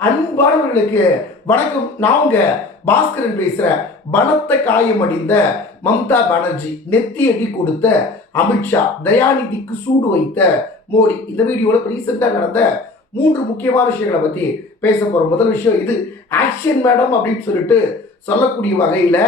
அன்பானவர்களுக்கு வணக்கம். நான் உங்க பாஸ்கரன் பேசுற பலத்த காயமடைந்த மம்தா பானர்ஜி நெத்தி அடி கொடுத்த அமித்ஷா தயாநிதிக்கு சூடு வைத்த மோடி. இந்த வீடியோல ரீசெண்டா நடந்த மூன்று முக்கியமான விஷயங்களை பத்தி பேச போறோம். முதல் விஷயம் இது ஆக்ஷன் மேடம் அப்படின்னு சொல்லிட்டு சொல்லக்கூடிய வகையில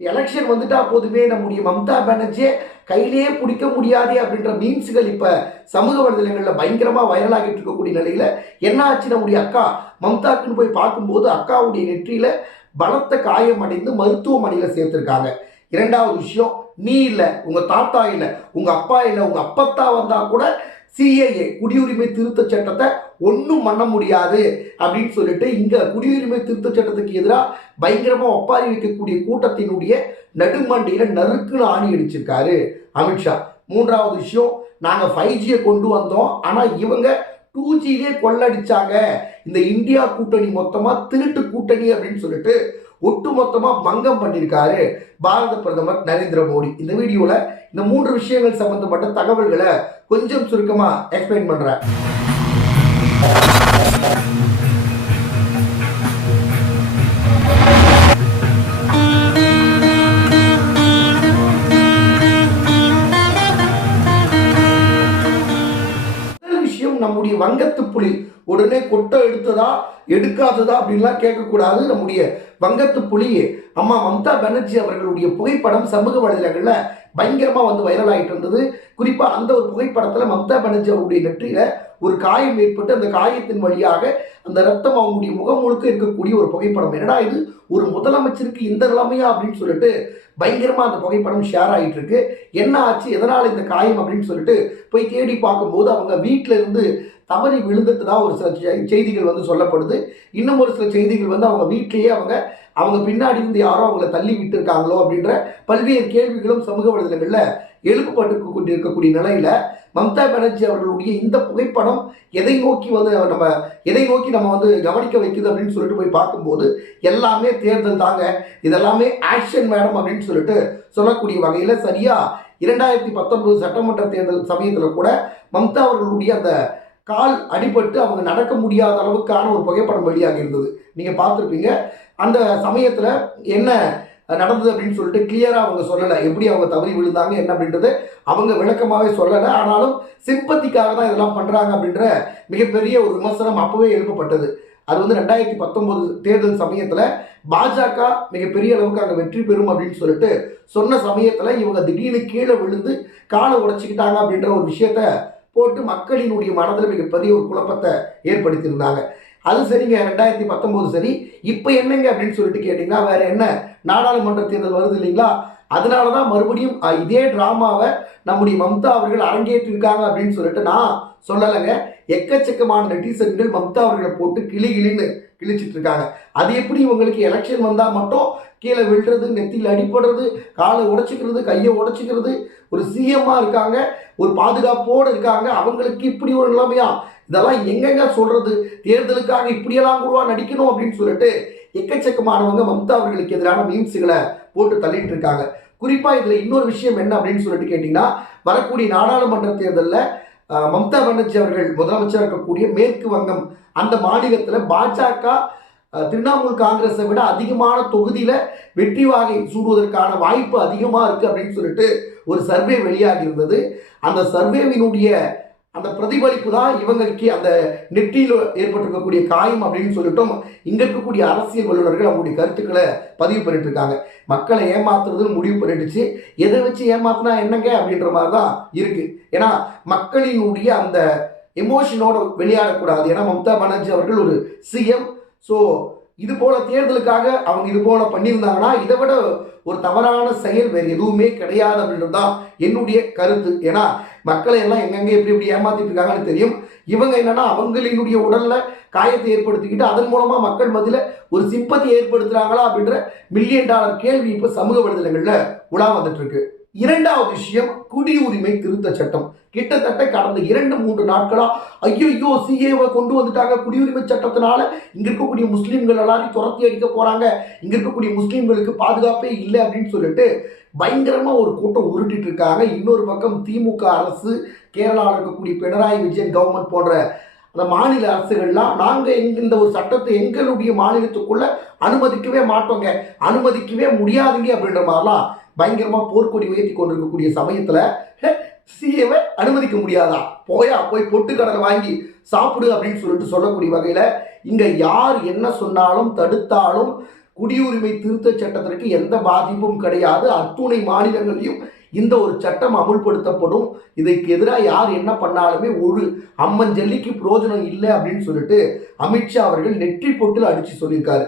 எலெக்ஷன் வந்துட்டா போதுமே நம்முடைய மம்தா பானர்ஜியை கையிலேயே பிடிக்க முடியாதே அப்படின்ற மீன்ஸுகள் இப்போ சமூக வலைதளங்களில் பயங்கரமாக வைரலாகிட்டு இருக்கக்கூடிய நிலையில் என்ன ஆச்சு? நம்முடைய அக்கா மம்தாக்குன்னு போய் பார்க்கும்போது அக்காவுடைய நெற்றியில் பலத்த காயம் அடைந்து மருத்துவமனையில் சேர்த்துருக்காங்க. இரண்டாவது விஷயம் நீ இல்லை உங்கள் தாத்தா இல்லை உங்கள் அப்பா இல்லை உங்கள் அப்பத்தா வந்தால் கூட சிஏஏ குடியுரிமை திருத்த சட்டத்தை ஒன்றும் பண்ண முடியாது அப்படின்னு சொல்லிட்டு இங்கே குடியுரிமை திருத்த சட்டத்துக்கு எதிராக பயங்கரமாக ஒப்பாரி வைக்கக்கூடிய கூட்டத்தினுடைய நடுமண்டியில் நறுக்குன்னு ஆணி அடிச்சிருக்காரு அமித்ஷா மூன்றாவது விஷயம் நாங்கள் ஃபைவ் ஜியை கொண்டு வந்தோம். ஆனால் இவங்க டூ ஜிலே கொள்ளடிச்சாங்க. இந்த இந்தியா கூட்டணி மொத்தமாக திருட்டு கூட்டணி அப்படின்னு சொல்லிட்டு ஒட்டுமொத்தமாக பங்கம் பண்ணியிருக்காரு பாரத பிரதமர் நரேந்திர மோடி. இந்த வீடியோவில் இந்த மூன்று விஷயங்கள் சம்பந்தப்பட்ட தகவல்களை கொஞ்சம் சுருக்கமாக எக்ஸ்பிளைன் பண்ணுறேன் விஷயம் நம்முடைய வங்கத்து புலி. உடனே கொட்டை எடுத்ததா எடுக்காததா அப்படின்லாம் கேட்கக்கூடாது நம்முடைய வங்கத்து புலி அம்மா மம்தா பானர்ஜி அவர்களுடைய புகைப்படம் சமூக வலைதளங்களில் பயங்கரமாக வந்து வைரல் ஆகிட்டு இருந்தது. குறிப்பாக அந்த ஒரு புகைப்படத்தில் மம்தா பானர்ஜி அவருடைய நெற்றியில் ஒரு காயம் ஏற்பட்டு அந்த காயத்தின் வழியாக அந்த ரத்தம் அவங்களுடைய முகம் முழுக்க இருக்கக்கூடிய ஒரு புகைப்படம். என்னடா இது? ஒரு முதலமைச்சருக்கு இந்த நிலைமையா அப்படின்னு சொல்லிட்டு பயங்கரமாக அந்த புகைப்படம் ஷேர் ஆகிட்டு இருக்கு. என்ன ஆச்சு? எதனால் இந்த காயம் அப்படின்னு சொல்லிட்டு போய் தேடி பார்க்கும்போது அவங்க வீட்டில் இருந்து தவறி விழுந்துட்டதா ஒரு சில செ- செய்திகள் வந்து சொல்லப்படுது. இன்னும் ஒரு சில செய்திகள் வந்து அவங்க வீட்டிலேயே அவங்க அவங்க பின்னாடி இருந்து யாரோ அவங்கள தள்ளி விட்டுருக்காங்களோ அப்படின்ற பல்வேறு கேள்விகளும் சமூக வலைதளங்களில் எழுப்பப்பட்டு கொண்டிருக்கக்கூடிய நிலையில் மம்தா பானர்ஜி அவர்களுடைய இந்த புகைப்படம் எதை நோக்கி வந்து நம்ம எதை நோக்கி நம்ம வந்து கவனிக்க வைக்குது அப்படின்னு சொல்லிட்டு போய் பார்க்கும்போது எல்லாமே தேர்தல் தாங்க. இதெல்லாமே ஆக்ஷன் மேடம் அப்படின்னு சொல்லிட்டு சொல்லக்கூடிய வகையில் சரியாக இரண்டாயிரத்தி பத்தொன்பது சட்டமன்ற தேர்தல் சமயத்தில் கூட மம்தா அவர்களுடைய அந்த கால் அடிபட்டு அவங்க நடக்க முடியாத அளவுக்கான ஒரு புகைப்படம் வெளியாக இருந்தது. நீங்கள் பார்த்துருப்பீங்க. அந்த சமயத்தில் என்ன நடந்தது அப்படின்னு சொல்லிட்டு கிளியராக அவங்க சொல்லலை. எப்படி அவங்க தவறி விழுந்தாங்க என்ன அப்படின்றது அவங்க விளக்கமாகவே சொல்லலை. ஆனாலும் சிம்பத்திக்காக தான் இதெல்லாம் பண்ணுறாங்க அப்படின்ற மிகப்பெரிய ஒரு விமர்சனம் அப்போவே எழுப்பப்பட்டது. அது வந்து ரெண்டாயிரத்தி பத்தொம்போது தேர்தல் சமயத்தில் பாஜக மிகப்பெரிய அளவுக்கு அங்கே வெற்றி பெறும் அப்படின்னு சொல்லிட்டு சொன்ன சமயத்தில் இவங்க திடீர்னு கீழே விழுந்து காலை உடைச்சிக்கிட்டாங்க அப்படின்ற ஒரு விஷயத்த போட்டு மக்களினுடைய மனதில் மிகப்பெரிய ஒரு குழப்பத்தை ஏற்படுத்தியிருந்தாங்க. அது சரிங்க ரெண்டாயிரத்தி பத்தொம்போது சரி. இப்போ என்னங்க அப்படின்னு சொல்லிட்டு கேட்டிங்கன்னா வேறு என்ன? நாடாளுமன்ற தேர்தல் வருது இல்லைங்களா? அதனால தான் மறுபடியும் இதே ட்ராமாவை நம்முடைய மம்தா அவர்கள் அரங்கேற்றிருக்காங்க அப்படின்னு சொல்லிட்டு நான் சொல்லலைங்க. எக்கச்சக்கமான நெட்டிசன்கள் மம்தா அவர்களை போட்டு கிளி கிளின்னு கிழிச்சிட்டு இருக்காங்க அது எப்படி இவங்களுக்கு எலெக்ஷன் வந்தால் மட்டும் கீழே விழுறது நெத்தியில் அடிபடுறது காலை உடைச்சிக்கிறது கையை உடைச்சிக்கிறது ஒரு சிஎம்மாக இருக்காங்க ஒரு பாதுகாப்போடு இருக்காங்க அவங்களுக்கு இப்படி ஒரு நிலைமையா? இதெல்லாம் எங்கெங்க சொல்கிறது தேர்தலுக்காக இப்படியெல்லாம் கூடவா நடிக்கணும் அப்படின்னு சொல்லிட்டு எக்கச்சக்கமானவங்க மம்தா அவர்களுக்கு எதிரான மீம்ஸுகளை போட்டு தள்ளிட்டு இருக்காங்க. குறிப்பாக இதில் இன்னொரு விஷயம் என்ன அப்படின்னு சொல்லிட்டு கேட்டிங்கன்னா வரக்கூடிய நாடாளுமன்ற தேர்தலில் மம்தா பானர்ஜி அவர்கள் முதலமைச்சர் இருக்கக்கூடிய மேற்கு வங்கம் அந்த மாநிலத்தில் பாஜக திரிணாமுல் காங்கிரஸை விட அதிகமான தொகுதியில் வெற்றி வாகை சூடுவதற்கான வாய்ப்பு அதிகமாக இருக்குது அப்படின்னு சொல்லிட்டு ஒரு சர்வே வெளியாகி இருந்தது. அந்த சர்வேவினுடைய அந்த பிரதிபலிப்பு தான் இவங்களுக்கு அந்த நெற்றியில் ஏற்பட்டிருக்கக்கூடிய காயம் அப்படின்னு சொல்லிட்டும் இங்கே இருக்கக்கூடிய அரசியல் வல்லுநர்கள் அவங்களுடைய கருத்துக்களை பதிவு பண்ணிட்டு இருக்காங்க மக்களை ஏமாத்துறதுன்னு முடிவு பண்ணிடுச்சு எதை வச்சு ஏமாத்தினா என்னங்க அப்படின்ற மாதிரி தான் இருக்குது ஏன்னா மக்களினுடைய அந்த எமோஷனோட விளையாடக்கூடாது. ஏன்னா மம்தா பானர்ஜி அவர்கள் ஒரு சிஎம் ஸோ இது போல தேர்தலுக்காக அவங்க இது போல பண்ணியிருந்தாங்கன்னா இதை விட ஒரு தவறான செயல் வேறு எதுவுமே கிடையாது அப்படின்றது தான் என்னுடைய கருத்து. ஏன்னா மக்களை எல்லாம் எங்கெங்கே எப்படி எப்படி ஏமாத்திட்டு இருக்காங்கன்னு தெரியும். இவங்க என்னன்னா அவங்களினுடைய உடல்ல காயத்தை ஏற்படுத்திக்கிட்டு அதன் மூலமா மக்கள் மத்தியில் ஒரு சிம்பத்தி ஏற்படுத்துறாங்களா அப்படின்ற மில்லியன் டாலர் கேள்வி இப்போ சமூக விடுதலைகளில் உலா வந்துட்டு இருக்கு. இரண்டாவது விஷயம் குடியுரிமை திருத்த சட்டம். கிட்டத்தட்ட கடந்த இரண்டு மூன்று நாட்களா ஐயோ சிஏவை கொண்டு வந்துட்டாங்க குடியுரிமை சட்டத்தினால. இங்க இருக்கக்கூடிய முஸ்லீம்கள் எல்லாரையும் துரத்தி அடிக்க போறாங்க. இங்க இருக்கக்கூடிய முஸ்லீம்களுக்கு பாதுகாப்பே இல்லை அப்படின்னு சொல்லிட்டு பயங்கரமா ஒரு கூட்டம் உருட்டிட்டு இருக்காங்க. இன்னொரு பக்கம் திமுக அரசு கேரளாவில் இருக்கக்கூடிய பினராயி விஜயன் கவர்மெண்ட் போன்ற அந்த மாநில அரசுகள்லாம் நாங்கள் எங்க இந்த ஒரு சட்டத்தை எங்களுடைய மாநிலத்துக்குள்ள அனுமதிக்கவே மாட்டோங்க. அனுமதிக்கவே முடியாதுங்க அப்படின்ற மாதிரிலாம் பயங்கரமாக போர்க்கொடி உயர்த்தி கொண்டிருக்கக்கூடிய சமயத்தில் சிஏவை அனுமதிக்க முடியாதா? போயா போய் பொட்டுக்கடலை வாங்கி சாப்பிடு அப்படின்னு சொல்லிட்டு சொல்லக்கூடிய வகையில் இங்கே யார் என்ன சொன்னாலும் தடுத்தாலும் குடியுரிமை திருத்த சட்டத்திற்கு எந்த பாதிப்பும் கிடையாது. அத்துணை மாநிலங்களையும் இந்த ஒரு சட்டம் அமுல்படுத்தப்படும். இதற்கு எதிராக யார் என்ன பண்ணாலுமே ஒரு அம்மன் ஜல்லிக்கு பிரயோஜனம் இல்லை அப்படின்னு சொல்லிட்டு அமித்ஷா அவர்கள் நெற்றி பொட்டில் அடித்து சொல்லியிருக்காரு.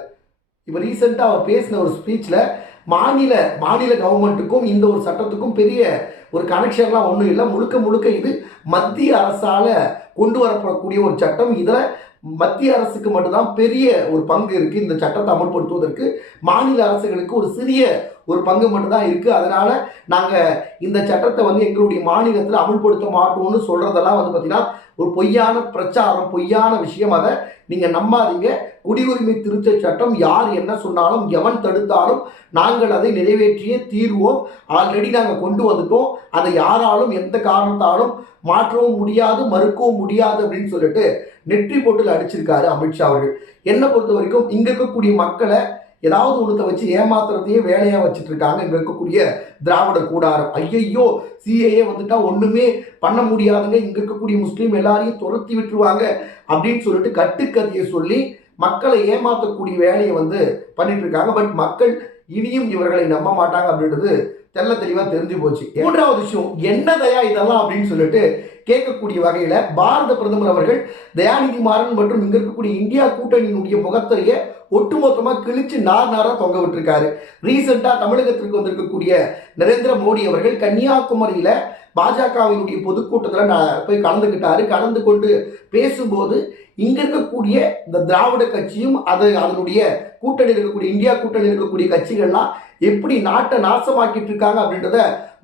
இப்போ ரீசெண்டாக அவர் பேசின ஒரு ஸ்பீச்சில் மாநில மாநில கவர்மெண்ட்டுக்கும் இந்த ஒரு சட்டத்துக்கும் பெரிய ஒரு கனெக்ஷன்லாம் ஒன்றும் இல்லை. முழுக்க முழுக்க இது மத்திய அரசால் கொண்டு வரப்படக்கூடிய ஒரு சட்டம். இதில் மத்திய அரசுக்கு மட்டும்தான் பெரிய ஒரு பங்கு இருக்குது இந்த சட்டத்தை அமல்படுத்துவதற்கு மாநில அரசுகளுக்கு ஒரு சிறிய ஒரு பங்கு மட்டும்தான் இருக்குது அதனால் நாங்கள் இந்த சட்டத்தை வந்து எங்களுடைய மாநிலத்தில் அமல்படுத்த மாட்டோம்னு சொல்கிறதெல்லாம் வந்து பார்த்திங்கன்னா ஒரு பொய்யான பிரச்சாரம் பொய்யான விஷயம். அதை நீங்கள் நம்பாதீங்க. குடியுரிமை திருத்த சட்டம் யார் என்ன சொன்னாலும் எவன் தடுத்தாலும் நாங்கள் அதை நிறைவேற்றியே தீர்வோம். ஆல்ரெடி நாங்கள் கொண்டு வந்துட்டோம். அதை யாராலும் எந்த காரணத்தாலும் மாற்றவும் முடியாது மறுக்கவும் முடியாது அப்படின்னு சொல்லிட்டு நெற்றி போட்டில் அடிச்சிருக்காரு அமித்ஷா அவர்கள். என்னை பொறுத்த வரைக்கும் இங்க இருக்கக்கூடிய மக்களை ஏதாவது ஒன்றத்தை வச்சு ஏமாத்துறதையே வேலையாக வச்சுட்டு இருக்காங்க. இங்கே இருக்கக்கூடிய திராவிட கூடாரம். ஐயையோ சிஏஏ வந்துட்டா ஒன்றுமே பண்ண முடியாதுங்க. இங்கே இருக்கக்கூடிய முஸ்லீம் எல்லாரையும் துரத்தி விட்டுருவாங்க அப்படின்னு சொல்லிட்டு கட்டுக்கதையை சொல்லி மக்களை ஏமாற்றக்கூடிய வேலையை வந்து பண்ணிட்டு இருக்காங்க. பட் மக்கள் இனியும் இவர்களை நம்ப மாட்டாங்க அப்படின்றது தெள்ள தெளிவாக தெரிஞ்சு போச்சு. மூன்றாவது விஷயம் என்ன தயா இதெல்லாம் அப்படின்னு சொல்லிட்டு கேட்கக்கூடிய வகையில் பாரத பிரதமர் அவர்கள் தயாநிதி மாறன் மற்றும் இங்கே இருக்கக்கூடிய இந்தியா கூட்டணியினுடைய முகத்திரைய ஒட்டுமொத்தமாக கிழிச்சு நார் நாராக தொங்க விட்டுருக்காரு. ரீசெண்டாக தமிழகத்திற்கு வந்திருக்கக்கூடிய நரேந்திர மோடி அவர்கள் கன்னியாகுமரியில் பாஜகவினுடைய பொதுக்கூட்டத்தில் நான் போய் கலந்துக்கிட்டாரு கலந்து கொண்டு பேசும்போது இங்கே இருக்கக்கூடிய இந்த திராவிட கட்சியும் அது அதனுடைய கூட்டணி இருக்கக்கூடிய இந்தியா கூட்டணி இருக்கக்கூடிய கட்சிகள்லாம் எப்படி நாட்டை நாசமாக்கிட்டு இருக்காங்க அப்படின்றத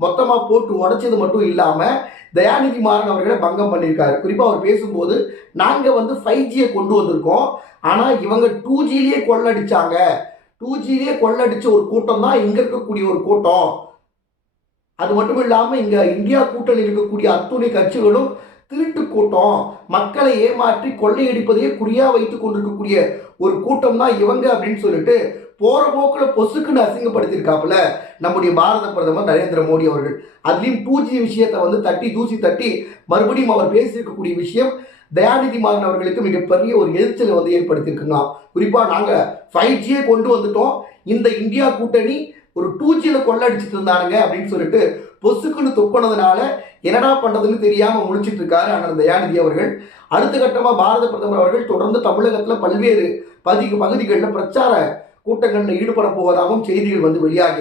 மொத்தமாக போட்டு உடைச்சது மட்டும் இல்லாமல் தயாநிதி மாறன் அவர்களை பங்கம் பண்ணியிருக்காரு. குறிப்பாக அவர் பேசும்போது நாங்கள் வந்து ஃபைவ் ஜியை கொண்டு வந்திருக்கோம். ஆனால் இவங்க டூ ஜிலேயே கொள்ளடிச்சாங்க. டூ ஜிலேயே கொள்ளடிச்ச ஒரு கூட்டம் தான் இங்கே இருக்கக்கூடிய ஒரு கூட்டம். அது மட்டும் இல்லாமல் இங்கே இந்தியா கூட்டணி இருக்கக்கூடிய அத்துணை கட்சிகளும் திருட்டு கூட்டம். மக்களை ஏமாற்றி கொள்ளையடிப்பதையே குறியாக வைத்து கொண்டிருக்கக்கூடிய ஒரு கூட்டம் தான் இவங்க அப்படின்னு சொல்லிட்டு போற போக்கில் பொசுக்குன்னு அசிங்கப்படுத்தியிருக்காப்புல நம்முடைய பாரத பிரதமர் நரேந்திர மோடி அவர்கள். அதுலேயும் டூ ஜி விஷயத்தை வந்து தட்டி தூசி தட்டி மறுபடியும் அவர் பேசியிருக்கக்கூடிய விஷயம் தயாநிதி மாறன் அவர்களுக்கு மிகப்பெரிய ஒரு எரிச்சலை வந்து ஏற்படுத்தியிருக்குங்களாம். குறிப்பாக நாங்கள் ஃபைவ் ஜியை கொண்டு வந்துட்டோம். இந்த இந்தியா கூட்டணி ஒரு டூ ஜியில் கொள்ளடிச்சிட்டு இருந்தானுங்க அப்படின்னு சொல்லிட்டு பொசுக்குன்னு துப்பினதுனால என்னடா பண்ணுறதுன்னு தெரியாமல் முழிச்சிட்டு இருக்காரு அண்ணன் தயாநிதி அவர்கள். அடுத்த கட்டமாக பாரத பிரதமர் அவர்கள் தொடர்ந்து தமிழகத்தில் பல்வேறு பதி பகுதிகளில் பிரச்சார கூட்டங்களில் ஈடுபட போவதாகவும் செய்திகள் வந்து வெளியாகி